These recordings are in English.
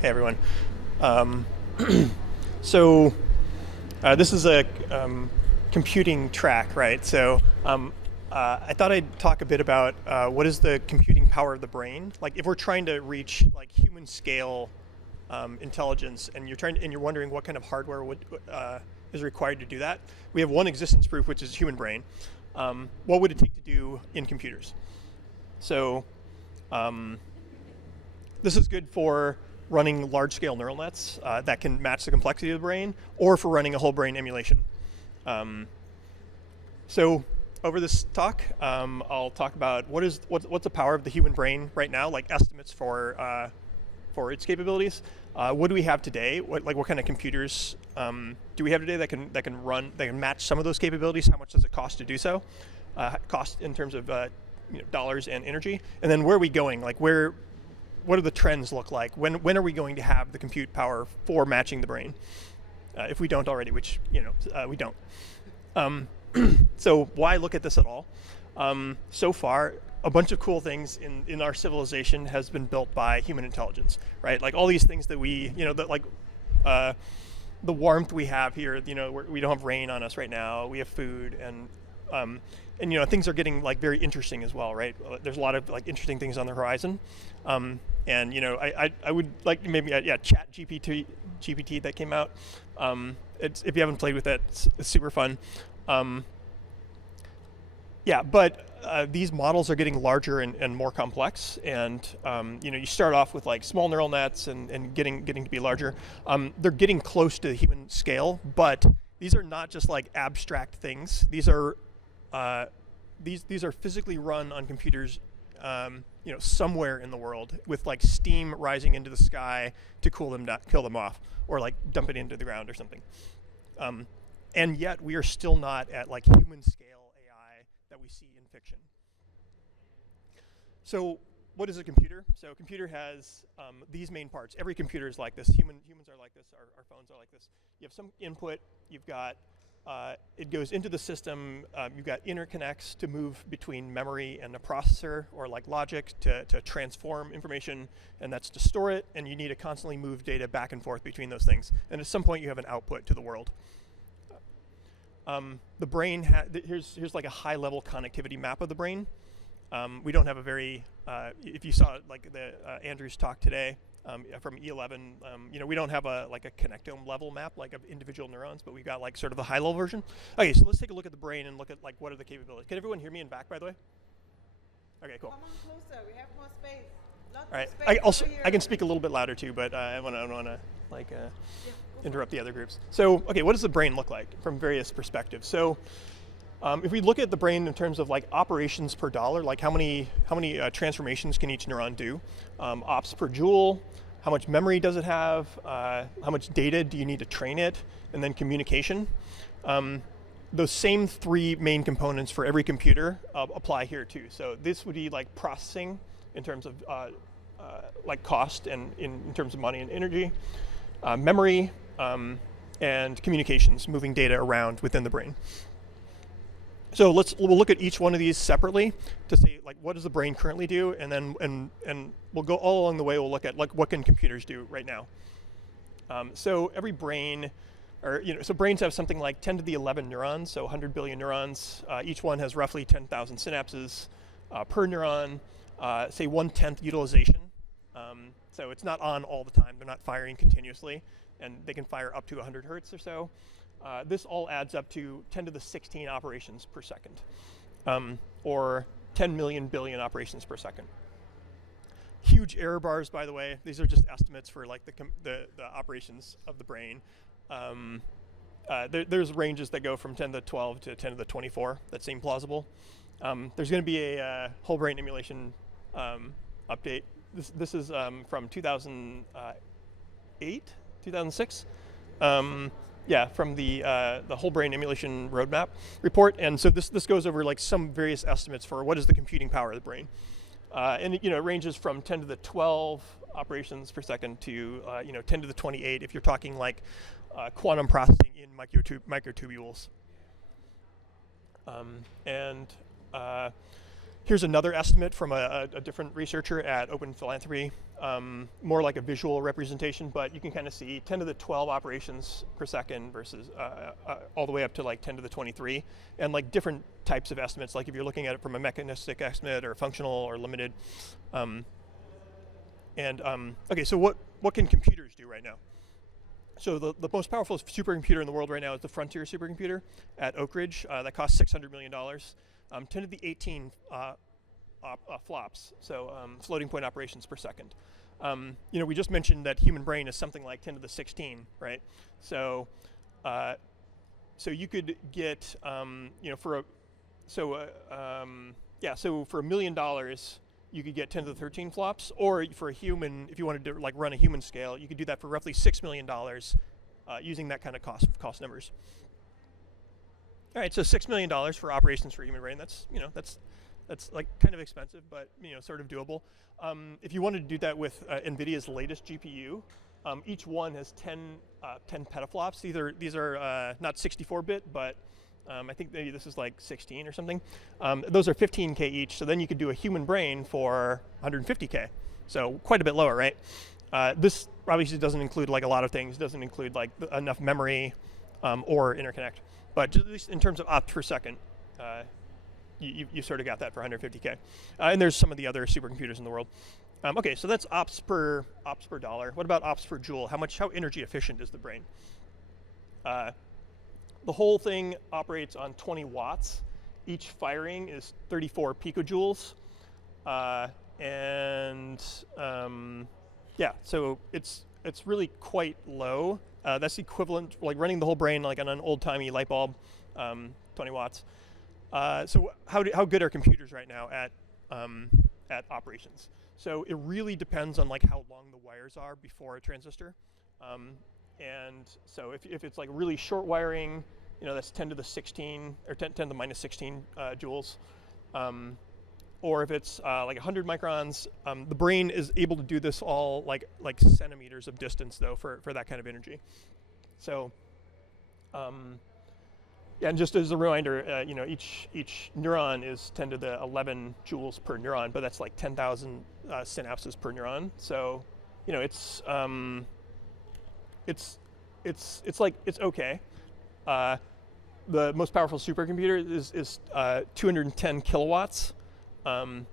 Hey everyone. Um, so this is a computing track, right? I thought I'd talk a bit about what is the computing power of the brain. Like if we're trying to reach like human scale intelligence, and you're wondering what kind of hardware is required to do that. We have one existence proof, which is human brain. What would it take to do in computers? So um, this is good for running large-scale neural nets that can match the complexity of the brain, or for running a whole brain emulation. Um, so over this talk, I'll talk about what's the power of the human brain right now, like estimates for its capabilities. What do we have today? What kind of computers do we have today that can match some of those capabilities? How much does it cost to do so? Cost in terms of dollars and energy, and then where are we going? What do the trends look like? When are we going to have the compute power for matching the brain? If we don't already, which we don't. So why look at this at all? So far, a bunch of cool things in our civilization has been built by human intelligence, right? Like all these things that the warmth we have here. We don't have rain on us right now. We have food, and things are getting like very interesting as well, right? There's a lot of like interesting things on the horizon. I would like maybe Chat GPT that came out. If you haven't played with it, it's super fun. But these models are getting larger and more complex, and you start off with like small neural nets and getting to be larger. They're getting close to the human scale, but these are not just like abstract things. These are physically run on computers, somewhere in the world, with like steam rising into the sky to kill them off, or like dump it into the ground or something. And yet we are still not at like human scale AI that we see in fiction. So what is a computer? So a computer has these main parts. Every computer is like this. Humans are like this. Our phones are like this. You have some input. You've got it goes into the system. You've got interconnects to move between memory and a processor, or like logic to transform information, and that's to store it. And you need to constantly move data back and forth between those things. And at some point, you have an output to the world. The brain here's like a high-level connectivity map of the brain. We don't have a very if you saw like the Andrew's talk today from E11, we don't have a connectome level map like of individual neurons, but we've got like sort of the high-level version. Okay, so let's take a look at the brain and look at like what are the capabilities. Can everyone hear me in back, by the way? Okay, cool. Come on closer. We have more space. Lots All right. of space I can speak a little bit louder too, but I want to interrupt the other groups. So, okay, what does the brain look like from various perspectives? So, if we look at the brain in terms of like operations per dollar, like how many transformations can each neuron do, ops per joule, how much memory does it have, how much data do you need to train it, and then communication. Those same three main components for every computer apply here too. So this would be like processing in terms of like cost and in terms of money and energy, memory, and communications, moving data around within the brain. So we'll look at each one of these separately to say like what does the brain currently do, and then and we'll go all along the way. We'll look at like what can computers do right now. So every brain, so brains have something like 10 to the 11 neurons, so 100 billion neurons. Each one has roughly 10,000 synapses per neuron. Say 1/10 utilization. So it's not on all the time. They're not firing continuously, and they can fire up to 100 hertz or so. This all adds up to 10 to the 16 operations per second, or 10 million billion operations per second. Huge error bars, by the way. These are just estimates for like the operations of the brain. There's ranges that go from 10 to the 12 to 10 to the 24 that seem plausible. There's going to be a whole brain emulation update. This is from 2008, 2006. From the whole brain emulation roadmap report, and so this goes over like some various estimates for what is the computing power of the brain, and it ranges from 10 to the 12 operations per second to 10 to the 28 if you're talking like quantum processing in microtubules. Here's another estimate from a different researcher at Open Philanthropy, more like a visual representation, but you can kind of see 10 to the 12 operations per second versus all the way up to like 10 to the 23, and like different types of estimates, like if you're looking at it from a mechanistic estimate or functional or limited. Okay, so what can computers do right now? So the most powerful supercomputer in the world right now is the Frontier supercomputer at Oak Ridge. That costs $600 million. 10 to the 18 flops, so floating point operations per second. We just mentioned that human brain is something like 10 to the 16, right? So you could get, for $1 million, you could get 10 to the 13 flops, or for a human, if you wanted to like run a human scale, you could do that for roughly $6 million using that kind of cost numbers. All right, so $6 million for operations for human brain. That's like kind of expensive, but sort of doable. If you wanted to do that with NVIDIA's latest GPU, each one has 10 petaflops. These are not 64-bit, but I think maybe this is like 16 or something. Those are 15K each, so then you could do a human brain for 150K. So quite a bit lower, right? This obviously doesn't include like a lot of things. It doesn't include like enough memory or interconnect. But at least in terms of ops per second, you sort of got that for 150K. And there's some of the other supercomputers in the world. Okay, so that's ops per dollar. What about ops per joule? How energy efficient is the brain? The whole thing operates on 20 watts. Each firing is 34 picojoules. So it's really quite low. That's equivalent, like running the whole brain like on an old-timey light bulb, 20 watts. So how good are computers right now at operations? So it really depends on like how long the wires are before a transistor. And so if it's like really short wiring, that's 10 to the 16 or 10 to the minus 16 joules. Or if it's like 100 microns, the brain is able to do this all like centimeters of distance though for that kind of energy. So, and just as a reminder, each neuron is 10 to the 11 joules per neuron, but that's like 10,000 synapses per neuron. So, it's okay. The most powerful supercomputer is 210 kilowatts. We're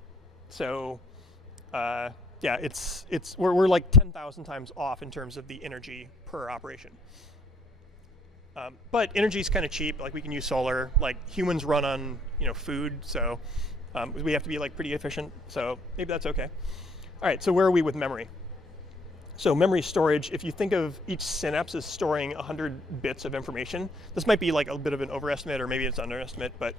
like 10,000 times off in terms of the energy per operation. But energy is kind of cheap. Like we can use solar. Like humans run on food, so we have to be like pretty efficient. So maybe that's okay. All right. So where are we with memory? So memory storage, if you think of each synapse as storing 100 bits of information, this might be like a bit of an overestimate or maybe it's an underestimate, but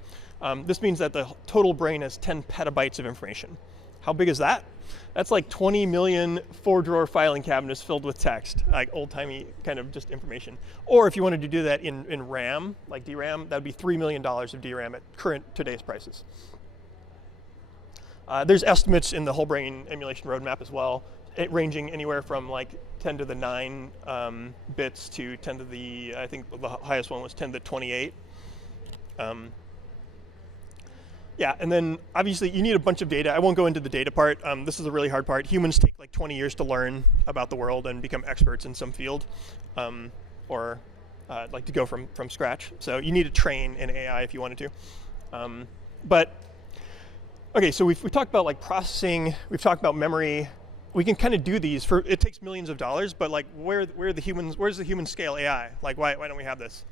this means that the total brain has 10 petabytes of information. How big is that? That's like 20 million 4-drawer filing cabinets filled with text, like old-timey kind of just information. Or if you wanted to do that in RAM, like DRAM, that would be $3 million of DRAM at today's prices. There's estimates in the whole brain emulation roadmap as well, ranging anywhere from like 10 to the 9 bits to 10 to the, I think the highest one was 10 to the 28. And then obviously you need a bunch of data. I won't go into the data part. This is a really hard part. Humans take like 20 years to learn about the world and become experts in some field, or like to go from scratch. So you need to train an AI if you wanted to. Okay, so we've talked about like processing, we've talked about memory. We can kind of do these it takes millions of dollars, but like where's the human scale AI? Like why don't we have this?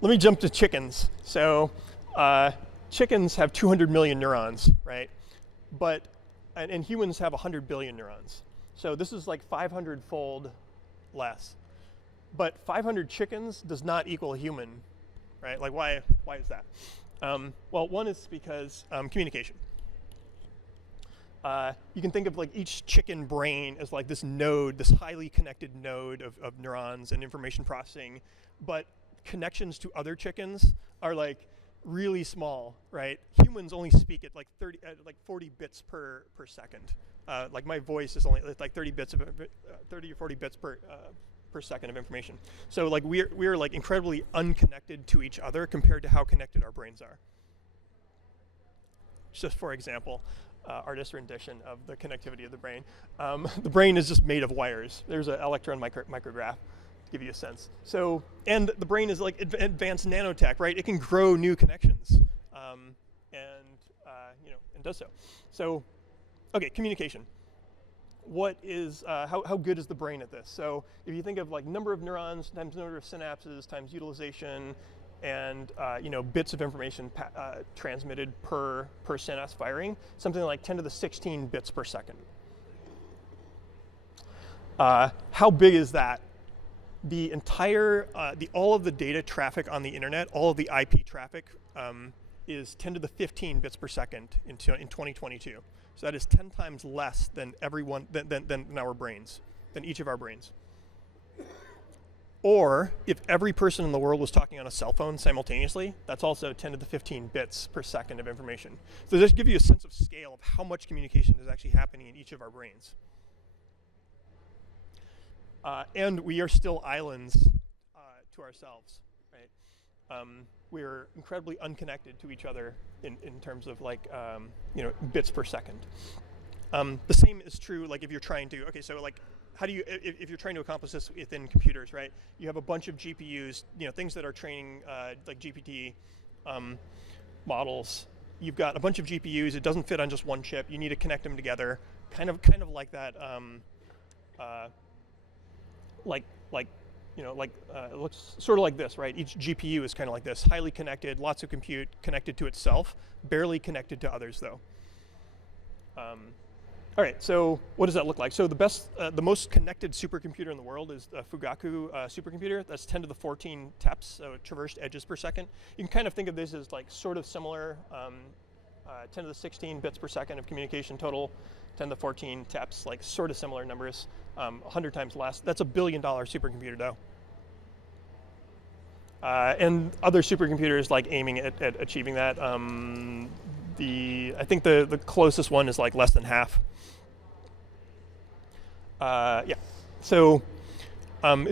Let me jump to chickens. So chickens have 200 million neurons, right? And humans have 100 billion neurons. So this is like 500-fold less. But 500 chickens does not equal a human, right? Like why is that? Well, one is because communication. You can think of like each chicken brain as like this node, this highly connected node of neurons and information processing, but connections to other chickens are like really small, right? Humans only speak at like 40 bits per second. Like my voice is only like 30 or 40 bits per second of information. So like we're like incredibly unconnected to each other compared to how connected our brains are. just for example, artist rendition of the connectivity of the brain. The brain is just made of wires. There's an electron micrograph to give you a sense. So, and the brain is like advanced nanotech, right? It can grow new connections, and does so. So, okay, communication. What is, how good is the brain at this? So if you think of like number of neurons times number of synapses times utilization and bits of information transmitted per synapse firing, something like 10 to the 16 bits per second. How big is that? The entire, all of the data traffic on the internet, all of the IP traffic is 10 to the 15 bits per second in 2022. So that is 10 times less than than our brains, than each of our brains. Or if every person in the world was talking on a cell phone simultaneously, that's also 10 to the 15 bits per second of information. So this gives you a sense of scale of how much communication is actually happening in each of our brains. And we are still islands to ourselves, right? We're incredibly unconnected to each other in terms of like, bits per second. The same is true like if you're trying to, okay, so like how do you, if you're trying to accomplish this within computers, right? You have a bunch of GPUs, things that are training like GPT models. You've got a bunch of GPUs, it doesn't fit on just one chip, you need to connect them together, kind of like that, it looks sort of like this, right? Each GPU is kind of like this, highly connected, lots of compute connected to itself, barely connected to others though. All right, so what does that look like? So the most connected supercomputer in the world is the Fugaku supercomputer. That's 10 to the 14 TEPs, so traversed edges per second. You can kind of think of this as like sort of similar, 10 to the 16 bits per second of communication total, 10 to the 14 TEPs, like sort of similar numbers, 100 times less. That's $1 billion supercomputer though. And other supercomputers like aiming at achieving that. I think the closest one is like less than half. Yeah. So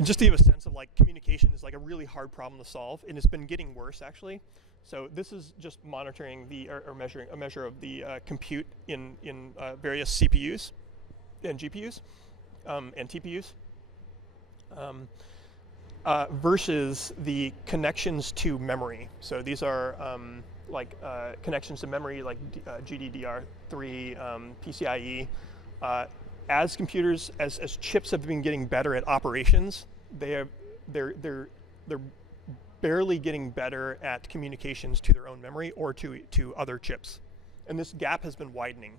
just to give a sense of like communication is like a really hard problem to solve, and it's been getting worse actually. So this is just monitoring or measuring a measure of the compute in various CPUs and GPUs and TPUs. Versus the connections to memory. So these are connections to memory like GDDR3, PCIe. As computers, as chips have been getting better at operations, they're barely getting better at communications to their own memory or to other chips. And this gap has been widening.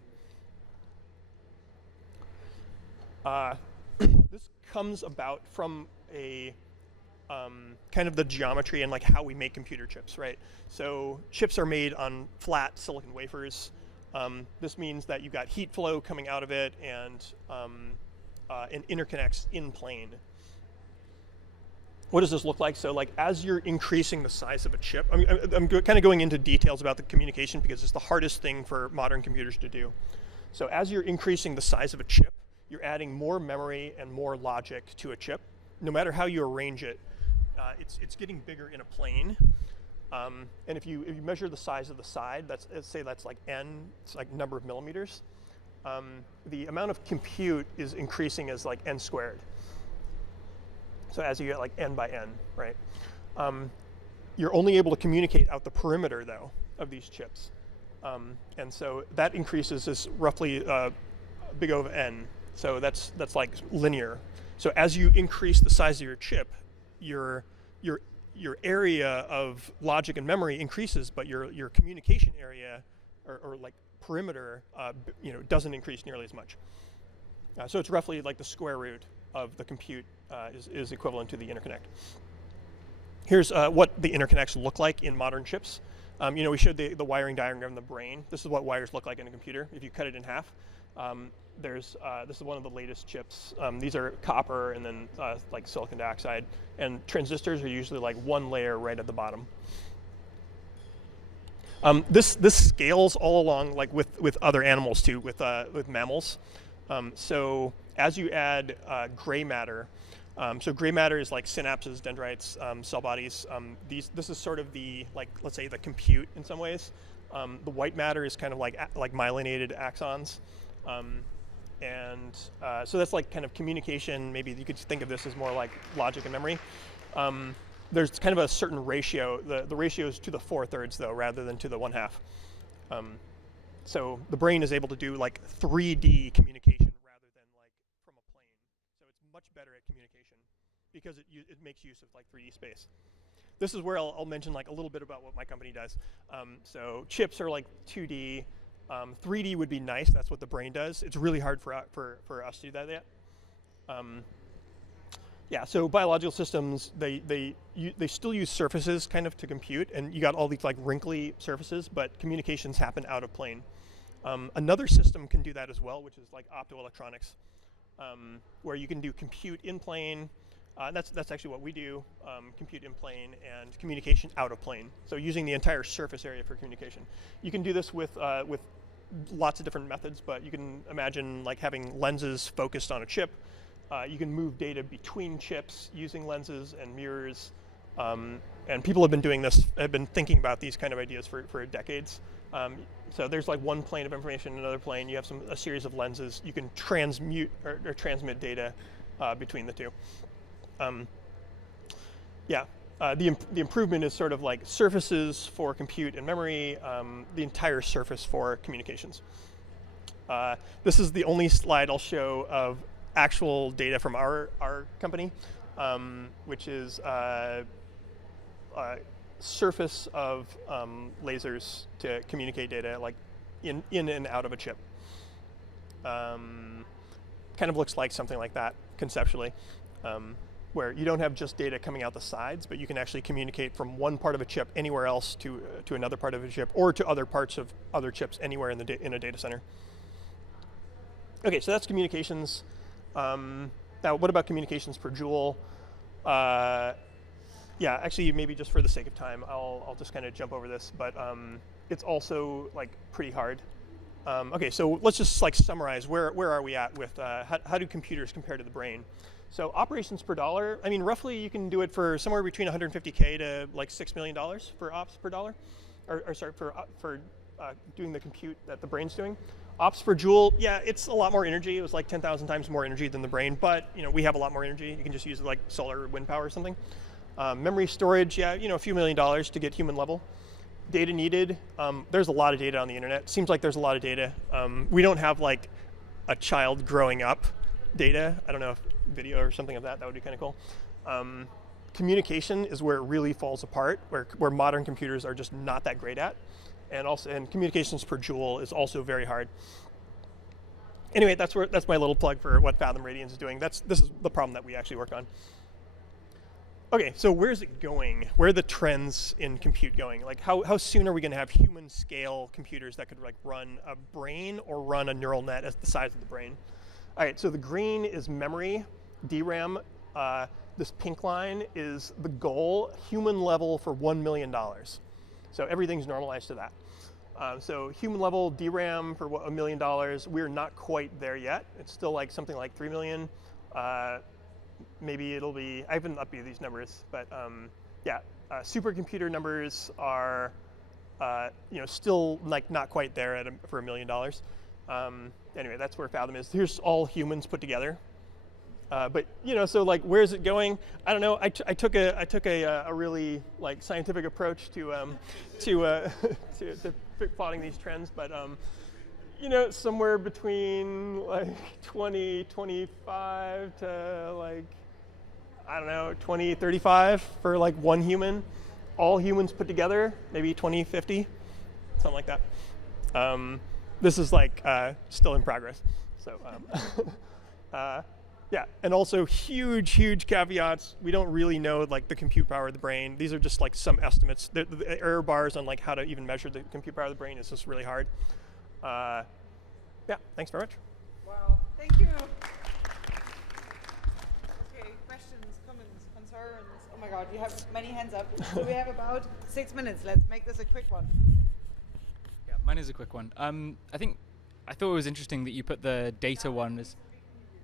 This comes about from a kind of the geometry and like how we make computer chips, right? So chips are made on flat silicon wafers. This means that you've got heat flow coming out of it and interconnects in plane. What does this look like? So like as you're increasing the size of a chip, I'm kind of going into details about the communication because it's the hardest thing for modern computers to do. So as you're increasing the size of a chip, you're adding more memory and more logic to a chip. No matter how you arrange it, it's getting bigger in a plane. And if you measure the size of the side, let's say that's like n, it's like number of millimeters. The amount of compute is increasing as like n squared. So as you get like n by n, right? You're only able to communicate out the perimeter though of these chips. And so that increases as roughly big O of n. So that's like linear. So as you increase the size of your chip, your area of logic and memory increases, but your communication area or like perimeter, doesn't increase nearly as much. So it's roughly like the square root of the compute is equivalent to the interconnect. Here's what the interconnects look like in modern chips. We showed the wiring diagram of the brain. This is what wires look like in a computer if you cut it in half. This is one of the latest chips. These are copper and then like silicon dioxide, and transistors are usually like one layer right at the bottom. This scales all along like with other animals too, with mammals. So as you add gray matter, so gray matter is like synapses, dendrites, cell bodies. This is sort of the, like, let's say the compute in some ways. The white matter is kind of like myelinated axons. So that's like kind of communication. Maybe you could think of this as more like logic and memory. There's kind of a certain ratio. The ratio is to the 4/3 though, rather than to the 1/2. So the brain is able to do like 3D communication rather than like from a plane. So it's much better at communication because it makes use of like 3D space. This is where I'll mention like a little bit about what my company does. So chips are like 2D. 3D would be nice. That's what the brain does. It's really hard for us to do that yet. Yeah. So biological systems, they still use surfaces kind of to compute, and you got all these like wrinkly surfaces, but communications happen out of plane. Another system can do that as well, which is like optoelectronics, where you can do compute in plane. That's actually what we do, compute in plane and communication out of plane. So using the entire surface area for communication. You can do this with lots of different methods, but you can imagine like having lenses focused on a chip. You can move data between chips using lenses and mirrors. And people have been doing this, have been thinking about these kind of ideas for decades. So there's like one plane of information, another plane. You have a series of lenses. You can transmute or transmit data between the two. The improvement is sort of like surfaces for compute and memory, the entire surface for communications. This is the only slide I'll show of actual data from our company, which is surface of lasers to communicate data like in and out of a chip. Kind of looks like something like that conceptually. Where you don't have just data coming out the sides, but you can actually communicate from one part of a chip anywhere else to another part of a chip, or to other parts of other chips anywhere in a data center. Okay, so that's communications. Now, what about communications per joule? Actually, maybe just for the sake of time, I'll just kind of jump over this, but it's also like pretty hard. Okay, so let's just like summarize where are we at with how do computers compare to the brain? So operations per dollar, I mean, roughly you can do it for somewhere between $150K to like $6 million for ops per dollar, or sorry, for doing the compute that the brain's doing. Ops per joule, yeah, it's a lot more energy. It was like 10,000 times more energy than the brain, but we have a lot more energy. You can just use like solar or wind power or something. Memory storage, yeah, a few $1 million to get human level. Data needed, there's a lot of data on the internet. Seems like there's a lot of data. We don't have like a child growing up data. I don't know if video or something of that would be kind of cool. Communication is where it really falls apart, where modern computers are just not that great at. And communications per joule is also very hard. Anyway, that's my little plug for what Fathom Radiance is doing. This is the problem that we actually work on. Okay, so where's it going? Where are the trends in compute going? Like how soon are we going to have human scale computers that could like run a brain or run a neural net as the size of the brain? All right, so the green is memory, DRAM. This pink line is the goal, human level for $1 million. So everything's normalized to that. So human level DRAM for $1 million, we're not quite there yet. It's still like something like 3 million. Maybe it'll be, I haven't updated these numbers, but supercomputer numbers are still like not quite there for $1 million. Anyway, that's where Fathom is. Here's all humans put together. But so like, where is it going? I don't know. I took a really like scientific approach to plotting these trends, but somewhere between like 2025 to like, I don't know, 2035 for like one human. All humans put together, maybe 2050, something like that. This is like still in progress. So and also huge caveats. We don't really know like the compute power of the brain. These are just like some estimates. The error bars on like how to even measure the compute power of the brain is just really hard. Thanks very much. Wow, thank you. Okay, questions, comments, concerns. Oh my God, you have many hands up. So we have about 6 minutes. Let's make this a quick one. Yeah, mine is a quick one. I thought it was interesting that you put the data one as...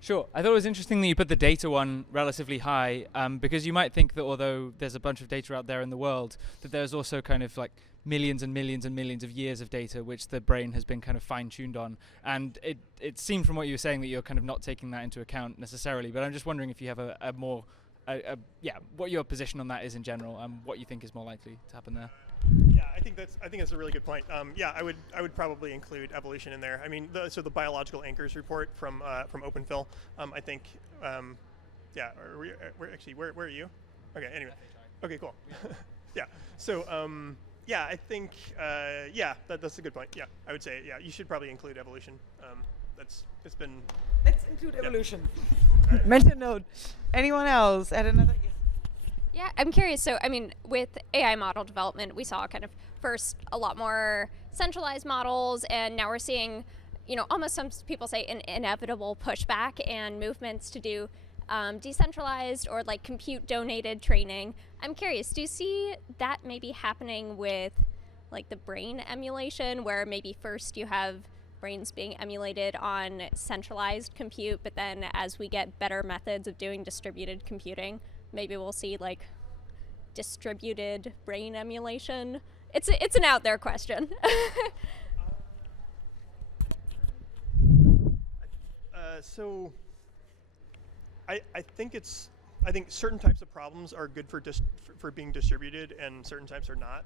Sure. I thought it was interesting that you put the data one relatively high, because you might think that although there's a bunch of data out there in the world, that there's also kind of like millions and millions and millions of years of data which the brain has been kind of fine-tuned on. And it seemed from what you were saying that you're kind of not taking that into account necessarily, but I'm just wondering if you have what your position on that is in general, and what you think is more likely to happen there. Yeah, I think that's a really good point. Yeah, I would probably include evolution in there. I mean, the biological anchors report from OpenPhil. I think, yeah. Where are you? Okay. Anyway. Okay. Cool. Yeah. So yeah, I think that's a good point. Yeah, I would say you should probably include evolution. It's been. Let's include evolution. Mental note. Anyone else? Add another. Yes. Yeah, I'm curious. So, I mean, with AI model development, we saw kind of first a lot more centralized models, and now we're seeing, almost some people say an inevitable pushback and movements to do decentralized or like compute donated training. I'm curious, do you see that maybe happening with like the brain emulation, where maybe first you have brains being emulated on centralized compute, but then as we get better methods of doing distributed computing, maybe we'll see like distributed brain emulation? It's an out there question. So I think certain types of problems are good for being distributed, and certain types are not.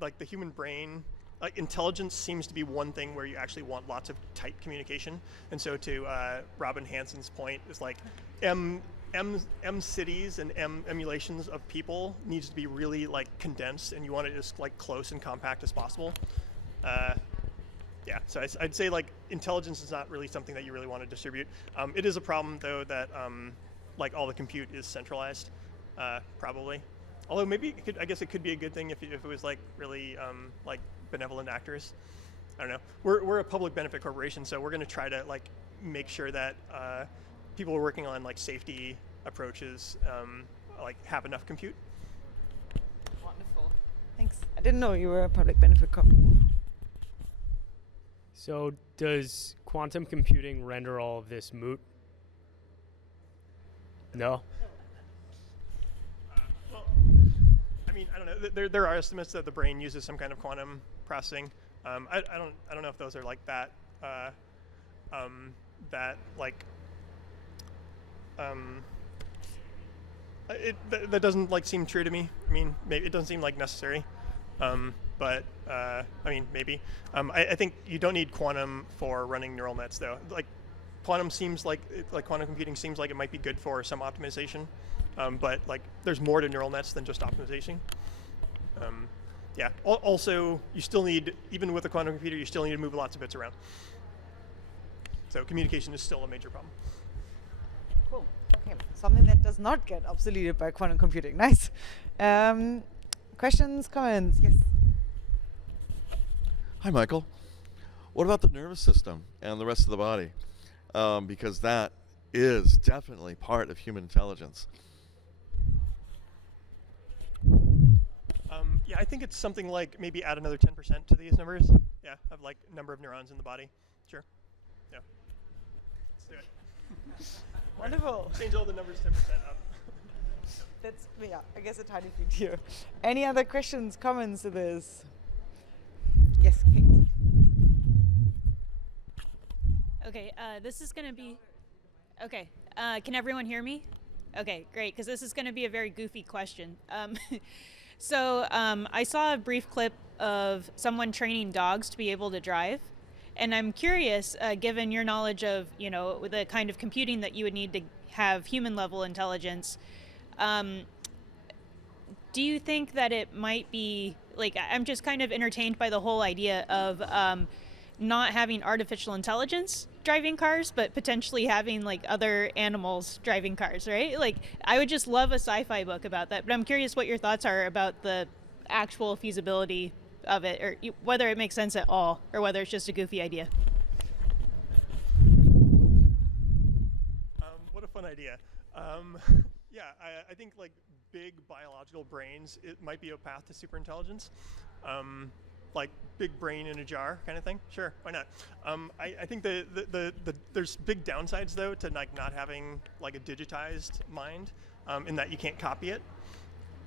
Like the human brain, like intelligence seems to be one thing where you actually want lots of tight communication. And so to Robin Hansen's point, is like M cities and M emulations of people needs to be really like condensed, and you want it as like close and compact as possible. Yeah, so I'd say like intelligence is not really something that you really want to distribute. It is a problem though that like all the compute is centralized, probably. Although maybe I guess it could be a good thing if it was like really like benevolent actors. I don't know. We're a public benefit corporation, so we're going to try to like make sure that people are working on like safety approaches like have enough compute. Wonderful. Thanks. I didn't know you were a public benefit corp. So does quantum computing render all of this moot? No. Well, I mean, I don't know. There are estimates that the brain uses some kind of quantum processing. I don't know if those are like that. That doesn't like seem true to me. I mean, maybe it doesn't seem like necessary. But I mean, maybe. I think you don't need quantum for running neural nets, though. Like, quantum computing seems like it might be good for some optimization, but like, there's more to neural nets than just optimization. Yeah. Also, you still need, even with a quantum computer, you still need to move lots of bits around. So communication is still a major problem. Cool. Okay. Something that does not get obsoleted by quantum computing. Nice. Questions, comments? Yes. Hi, Michael. What about the nervous system and the rest of the body? Because that is definitely part of human intelligence. Yeah, I think it's something like maybe add another 10% to these numbers. Yeah, of like number of neurons in the body. Sure. Yeah. Let's do it. Wonderful. Change all the numbers 10% up. That's, yeah, I guess a tiny bit here. Any other questions, comments to this? Yes, Kate. Okay, this is going to be... Okay, can everyone hear me? Okay, great, because this is going to be a very goofy question. So I saw a brief clip of someone training dogs to be able to drive. And I'm curious, given your knowledge of, the kind of computing that you would need to have human-level intelligence, do you think that it might be, like, I'm just kind of entertained by the whole idea of not having artificial intelligence driving cars, but potentially having, like, other animals driving cars, right? Like, I would just love a sci-fi book about that, but I'm curious what your thoughts are about the actual feasibility of it, or whether it makes sense at all, or whether it's just a goofy idea. What a fun idea. Yeah, I think like big biological brains, it might be a path to superintelligence. Like big brain in a jar kind of thing. Sure, why not? I think there's big downsides though to like not having like a digitized mind, in that you can't copy it.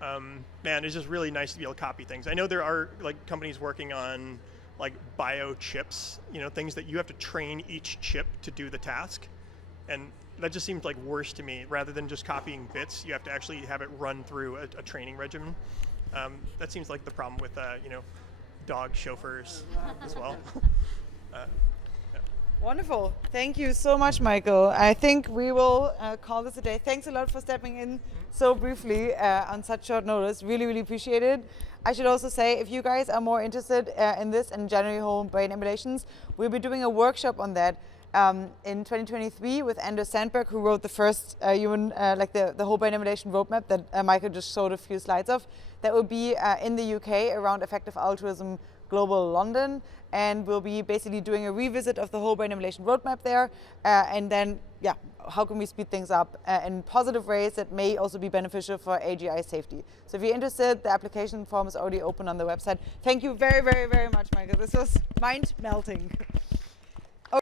man, it's just really nice to be able to copy things. I know there are like companies working on like biochips, things that you have to train each chip to do the task, and that just seems like worse to me. Rather than just copying bits, you have to actually have it run through a training regimen. That seems like the problem with dog chauffeurs as well. Wonderful. Thank you so much, Michael. I think we will call this a day. Thanks a lot for stepping in so briefly on such short notice. Really, really appreciate it. I should also say, if you guys are more interested in this and generally whole brain emulations, we'll be doing a workshop on that in 2023 with Anders Sandberg, who wrote the first human, the whole brain emulation roadmap that Michael just showed a few slides of. That will be in the UK around Effective Altruism Global London, and we'll be basically doing a revisit of the whole brain emulation roadmap there, and then, how can we speed things up in positive ways that may also be beneficial for AGI safety. So if you're interested, the application form is already open on the website. Thank you very, very, very much, Michael. This was mind-melting.